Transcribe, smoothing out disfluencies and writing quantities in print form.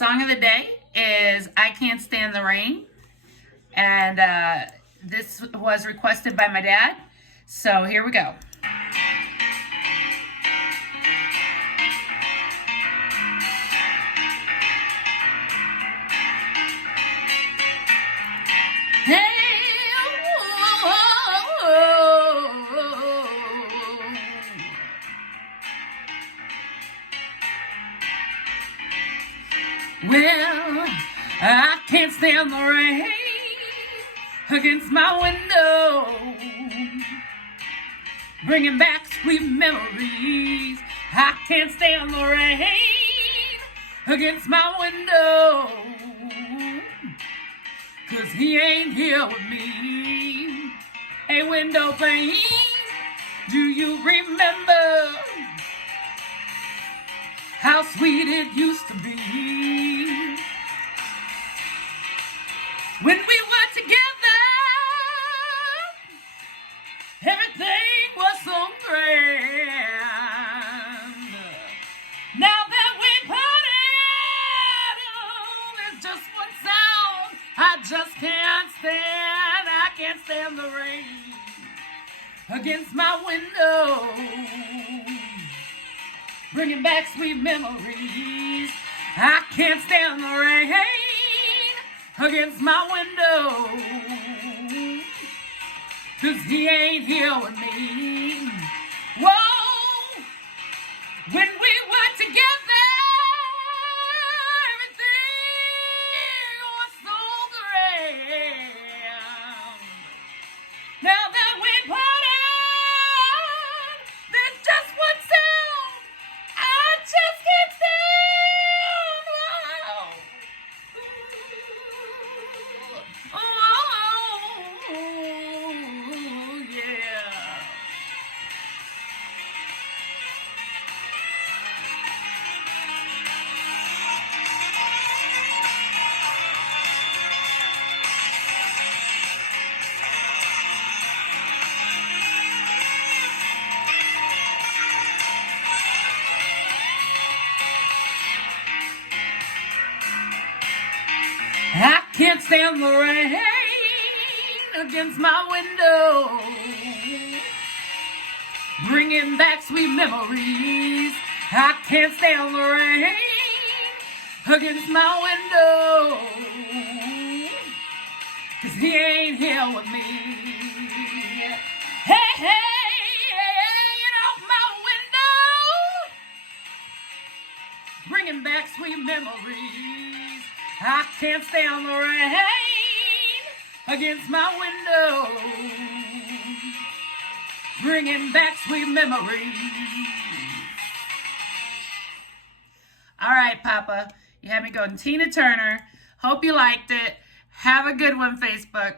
Song of the day is I Can't Stand the Rain. And this was requested by my dad. So here we go. Hey, well, I can't stand the rain against my window, bringing back sweet memories. I can't stand the rain against my window, 'cause he ain't here with me. Hey, window pane, do you remember how sweet it used to be when we were together? Everything was so grand. Now that we parted, oh, there's just one sound I just can't stand. I can't stand the rain against my window, bringing back sweet memories. I can't stand the rain against my window, 'cause he ain't here with me. Whoa, when we were together, everything was so grand. Now that we parted, there's just one sound I just can't stand. Oh, yeah. I can't stand the rain against my window, bringing back sweet memories. I can't stand the rain against my window, 'cause he ain't here with me. Hey, get off my window, bringing back sweet memories. I can't stand the rain against my window, bringing back sweet memories. All right, Papa, you had me going Tina Turner. Hope you liked it. Have a good one, Facebook.